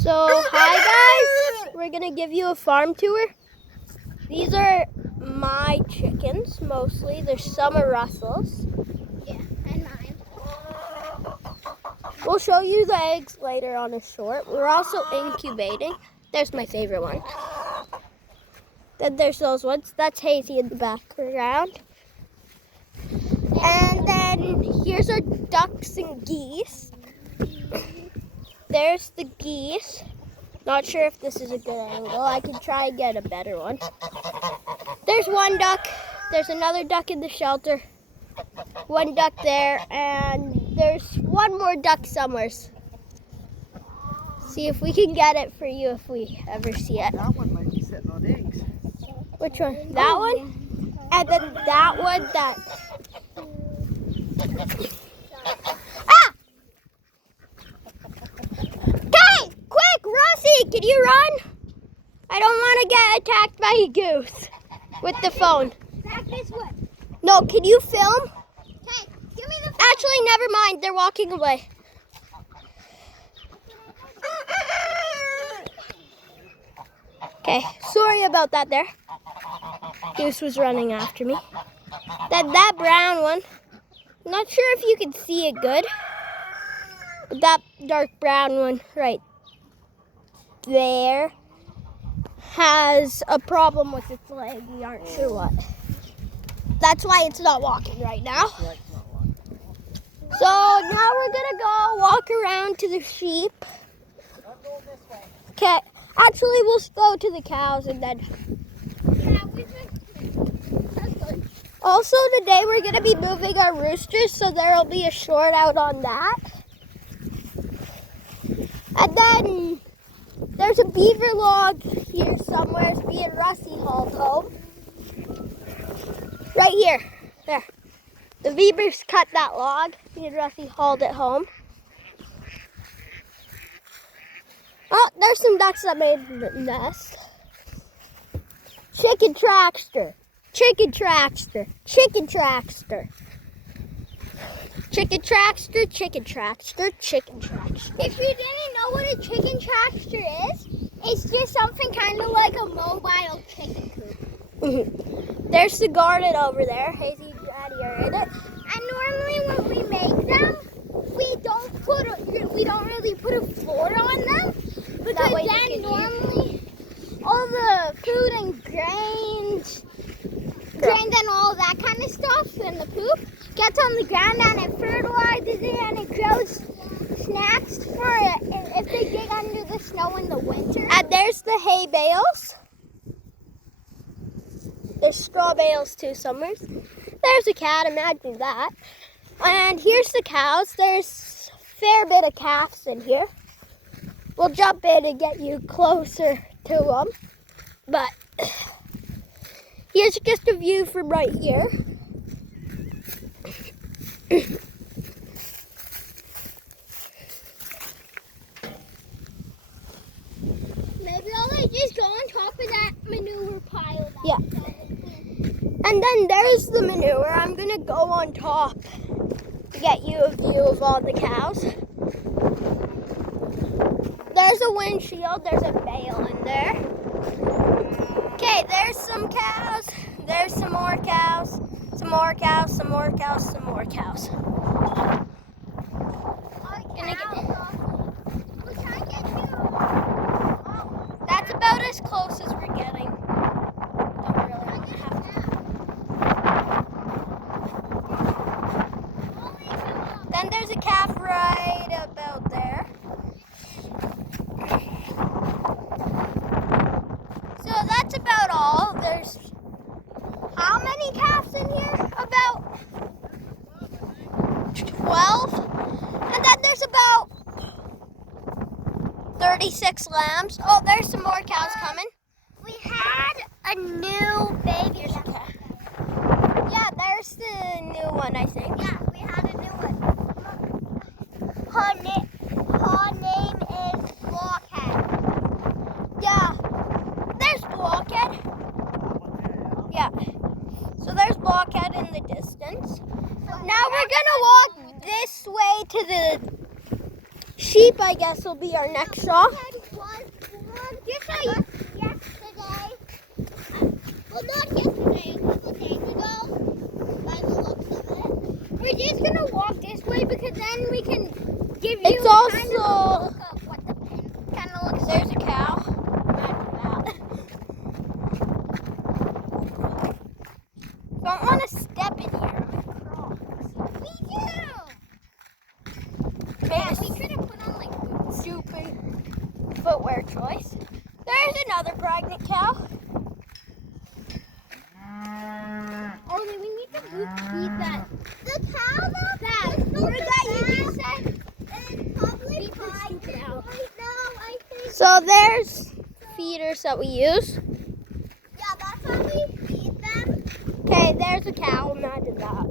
So, hi guys, we're gonna give you a farm tour. These are my chickens, mostly. There's some are Russell's. Yeah, and mine. We'll show you the eggs later on a short. We're also incubating. There's my favorite one. Then there's those ones. That's Hazy in the background. And then here's our ducks and geese. There's the geese. Not sure if this is a good angle. I can try and get a better one. There's one duck. There's another duck in the shelter. One duck there, and there's one more duck somewhere. See if we can get it for you if we ever see it. That one might be sitting on eggs. Which one? That one? And then that one that... Ah! Okay, quick, Rossi, can you run? I don't want to get attacked by a goose with the phone. Back this way. No, can you film? Okay, give me the phone. Actually, never mind. They're walking away. Okay, sorry about that there. Goose was running after me. That brown one, I'm not sure if you can see it good, but that dark brown one right there has a problem with its leg. We aren't sure what. That's why it's not walking right now. So now we're gonna go walk around to the sheep. Okay, actually we'll go to the cows and then. Yeah, that's good. Also today we're gonna be moving our roosters, so there'll be a short out on that. And then there's a beaver log here somewhere. Me and Rusty hauled home. Right here, there. The beavers cut that log. Me and Rusty hauled it home. Oh, there's some ducks that made the nest. Chicken trackster. Chicken trackster. Chicken trackster. Chicken trackster, chicken trackster, chicken trackster. If you didn't know what a chicken trackster is, it's just something kind of like a mobile chicken coop. There's the garden over there. Hazy and Daddy are in it. And normally when we make them, we don't really put a floor on them, because way they then can normally all the food and grains and all that kind of stuff and the poop gets on the ground and it fertilizes it and it grows snacks for it if they dig under the snow in the winter. And there's the hay bales. There's straw bales too somewhere. There's a cat, imagine that. And here's the cows. There's a fair bit of calves in here. We'll jump in and get you closer to them. But here's just a view from right here. Maybe I'll just go on top of that manure pile. Yeah. And then there's the manure. I'm going to go on top to get you a view of all the cows. There's a windshield. There's a bale in there. Okay, there's some cows. There's some more cows. Some more cows, some more cows, some more cows. That's about as close as we're getting. Don't really have to. Then there's a calf right about there. So that's about all. There's how many calves in here? About 12. And then there's about 36 lambs. Oh, there's some more cows coming. We had a new baby. Yeah, there's the new one, I think. Yeah, we had a new one. Her name is Blockhead. Yeah, there's Blockhead. Yeah, so there's Blockhead in the distance. Now we're gonna walk this way to the sheep, I guess will be our next stop. was born just like yesterday. Well, not yesterday, a couple days ago. By the looks of it. We're just gonna walk this way because then we can give you It's kind of also- a look of what the pen kind of looks There's like. a cow. Don't want to step in here. Me too. Yeah, we could have put on like boots. Stupid footwear choice. There's another pregnant cow. Oh, then we need to feed that. The cow though? That you just said is probably fine right now, I think. So there's feeders that we use. Yeah, that's how we feed them. Okay, there's a cow. Imagine that.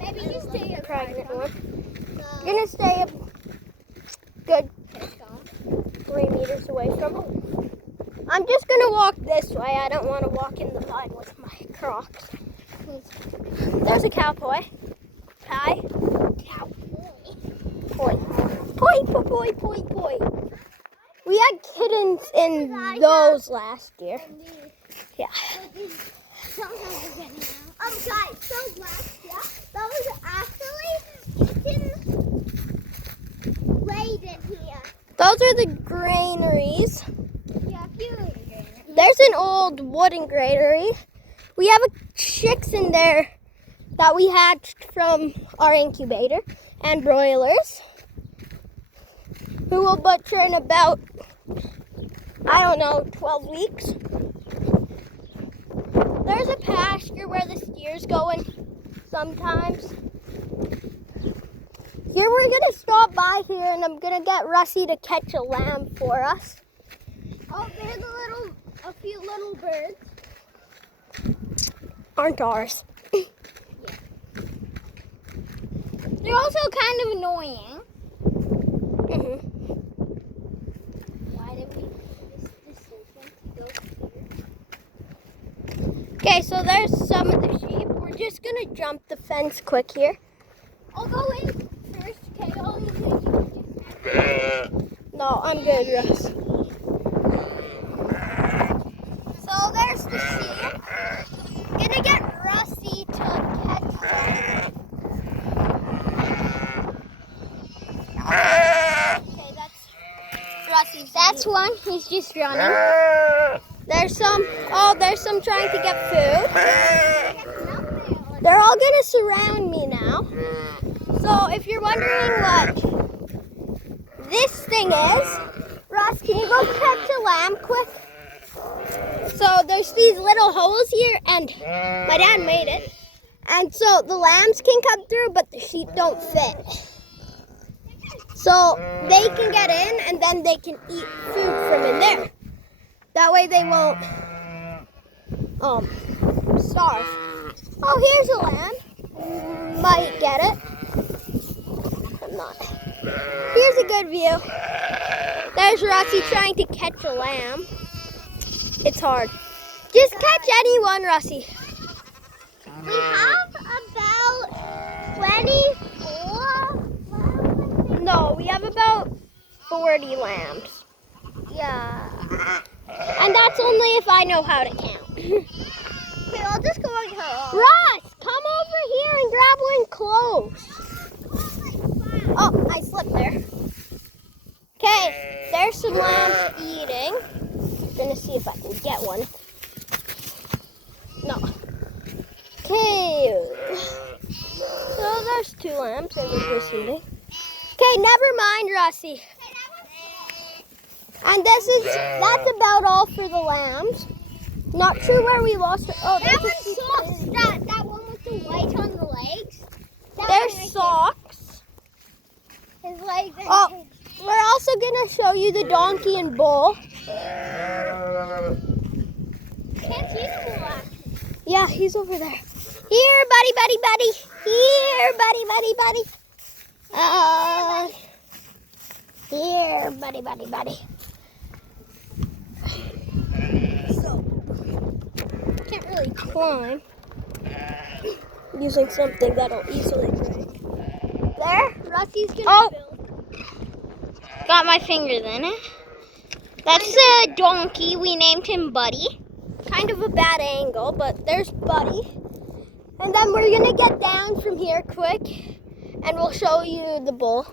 Maybe you stay a Pregnant one. So, Gonna stay a good 3 meters away from it. I'm just gonna walk this way. I don't want to walk in the mud with my Crocs. There's a cowboy. Hi. Poi. Poi, poi, poi, poi, poi. We had kittens in those last year. Yeah. Guys, so last year, that was actually kittens laid in here. Those are the granaries. Yeah, few. There's an old wooden granary. We have chicks in there that we hatched from our incubator and broilers who will butcher in about, 12 weeks. There's a pasture where the steers go in sometimes. Here we're gonna stop by here and I'm gonna get Russie to catch a lamb for us. Oh, there's a few little birds. Aren't ours. They're also kind of annoying. Mhm. Why did we make this decision to go here? Okay, so there's some of the sheep. We're just gonna jump the fence quick here. I'll go in first, okay? I'll leave you. No, I'm good, Russ. So there's the sheep. Gonna get Russie to catch one. Okay, that's Russie's. That's one. He's just running. There's some trying to get food. They're all gonna surround me now. So if you're wondering what this thing is, Russ, can you go catch a lamb quick? So there's these little holes here, and my dad made it. And so the lambs can come through, but the sheep don't fit. So they can get in, and then they can eat food from in there. That way they won't starve. Oh, here's a lamb. Might get it. I'm not. Here's a good view. There's Russie trying to catch a lamb. It's hard. Just catch any one, Russie. We have about 24 lambs. No, we have about 40 lambs. Yeah. And that's only if I know how to count. Okay, I'll just go on her. Russ, come over here and grab one close. Oh, I slipped there. Okay, there's some lambs eating. Gonna see if I can get one. No. Okay. So there's 2 lambs that we're just eating. Okay, never mind, Russie. And that's about all for the lambs. Not sure where we lost it. Oh, That there's one's socks. That one with the white on the legs. That there's one right socks. there. His legs are Oh, we're also gonna show you the donkey and bull. can't see the bull actually. Yeah, he's over there. Here, buddy, buddy, buddy. Here, buddy, buddy, buddy. Here, buddy, buddy, buddy. So, can't really climb using something that'll easily break. There, Russie's gonna build. Got my fingers in it. That's a donkey. We named him Buddy. Kind of a bad angle, but there's Buddy. And then we're gonna get down from here quick, and we'll show you the bull.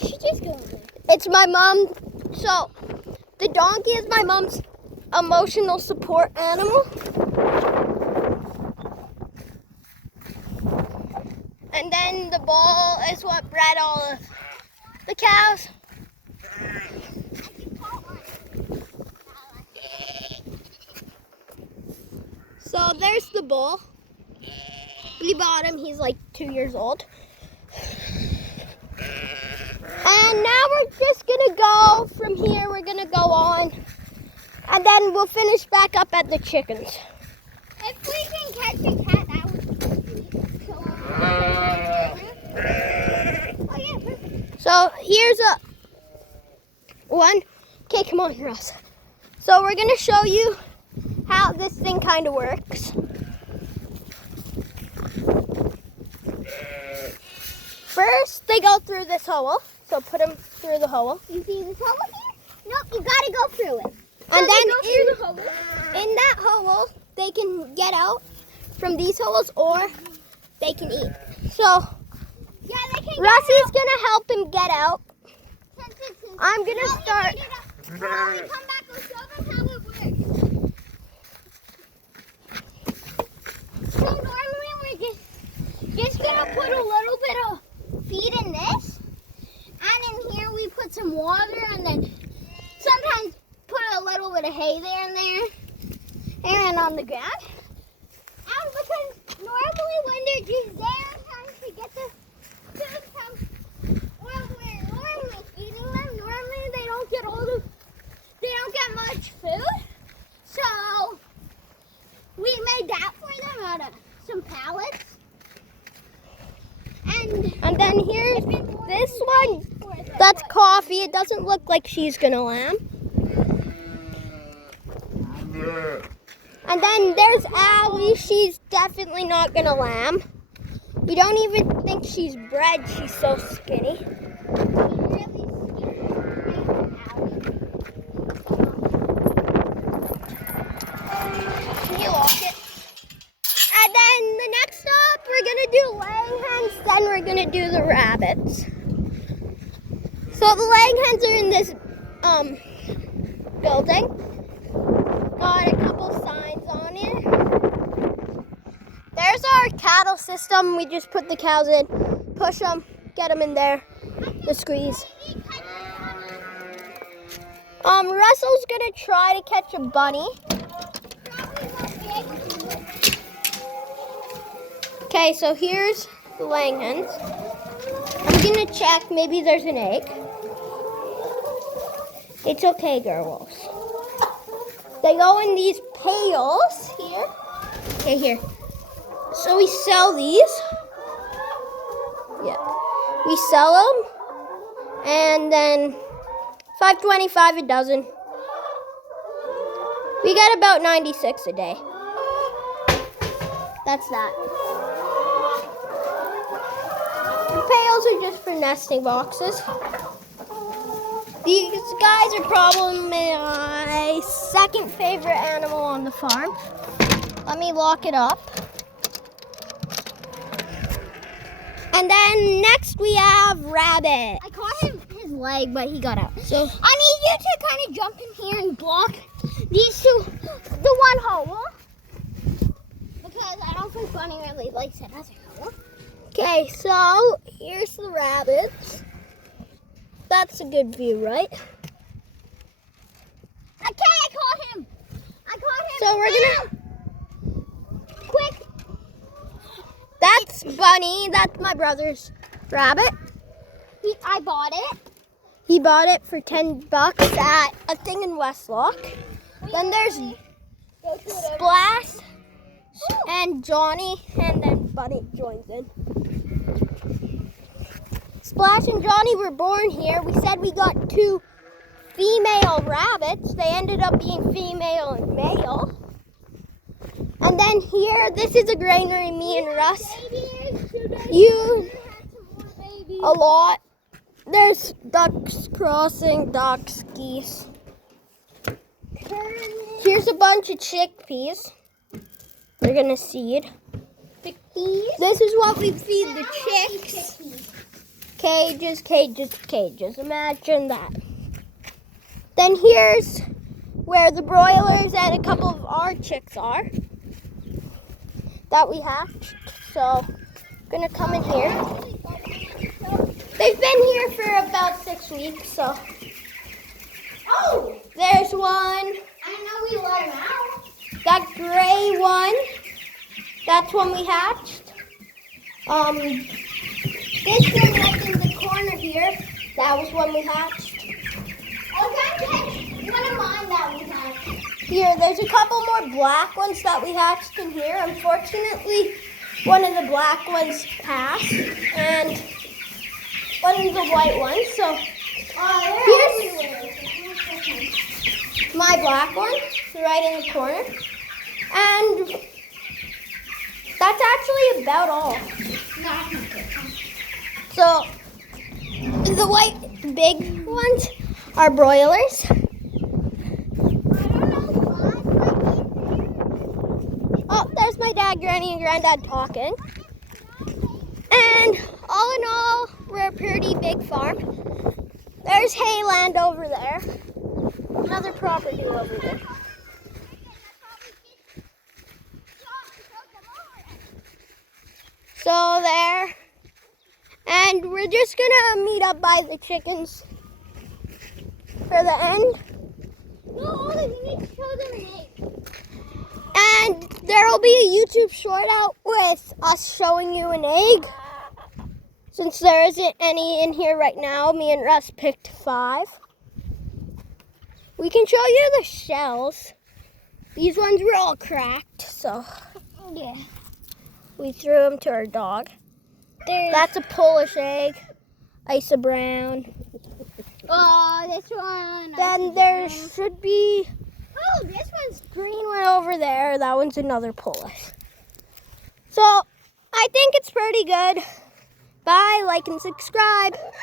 She just go. It's my mom. So the donkey is my mom's emotional support animal. And then the bull is what bred all of the cows. So there's the bull. We bought him, he's like 2 years old. And now we're just gonna go from here, we're gonna go on. And then we'll finish back up at the chickens. If we can catch a cat, that would be sweet. Oh yeah, perfect. So here's a one. Okay, come on, Ross. So we're gonna show you how this thing kind of works. First, they go through this hole. So put them through the hole. You see this hole here? Nope, you gotta go through it. And then in that hole, they can get out from these holes or they can eat. So yeah, they can. Russie's gonna help him get out. I'm gonna When start. we come back, we'll show them how it works. So normally we're just gonna put a little bit of feed in this, and in here we put some water, and then sometimes put a little bit of hay there and there, and on the ground. And because normally when they're just there trying to get the food from where we're normally feeding them, normally they don't get much food. So we made that for them out of some pallets. And then here's this one. That's Coffee. It doesn't look like she's gonna lamb. And then there's Allie. She's definitely not gonna lamb. We don't even think she's bred. She's so skinny. Can you lock it? And then the next stop, we're gonna do laying hens. Then we're gonna do the rabbits. So the laying hens are in this building. Got a couple signs on it. There's our cattle system. We just put the cows in, push them, get them in there, the squeeze. Russell's gonna try to catch a bunny. Okay, so here's the laying hens. I'm gonna check, maybe there's an egg. It's okay, girls. They go in these pails here. Okay, here. So we sell these. Yeah. We sell them. And then $5.25 a dozen. We get about 96 a day. That's that. The pails are just for nesting boxes. These guys are probably my second favorite animal on the farm. Let me lock it up. And then next we have Rabbit. I caught his leg, but he got out. So I need you to kind of jump in here and block these two, the one hole. Because I don't think Bunny really likes it as a hole. okay, so here's the rabbits. That's a good view, right? Okay, I caught him. So we're gonna. Quick. That's Bunny. That's my brother's rabbit. I bought it. He bought it for $10 at a thing in Westlock. Then there's Splash and Johnny, and then Bunny joins in. Splash and Johnny were born here. We said we got 2 female rabbits. They ended up being female and male. And then here, this is a granary me and Russ use a lot. there's ducks crossing, ducks, geese. Here's a bunch of chickpeas. They're gonna seed. Chickpeas? This is what we feed the chicks. Cages, cages, cages. Imagine that. Then here's where the broilers and a couple of our chicks are that we hatched. So I'm gonna come in here. They've been here for about 6 weeks, so. Oh, there's one. I know we let them out. That gray one, that's one we hatched. This one that's in the corner here, that was one we hatched. Okay, one of mine that we hatched. Here, there's a couple more black ones that we hatched in here. Unfortunately, one of the black ones passed, and one of the white ones. So here's my black one, right in the corner. And that's actually about all. So the white big ones are broilers. Oh, there's my dad, granny, and granddad talking. And all in all, we're a pretty big farm. There's hayland over there. Another property over there. So there. And we're just gonna meet up by the chickens for the end. No, we need to show them an egg. And there will be a YouTube short out with us showing you an egg. Since there isn't any in here right now, me and Russ picked 5. We can show you the shells. These ones were all cracked, so Yeah. we threw them to our dog. That's a Polish egg, Isa Brown. Oh, this one. Then there should be Oh, this one's green one over there. That one's another Polish. So I think it's pretty good. Bye, like and subscribe.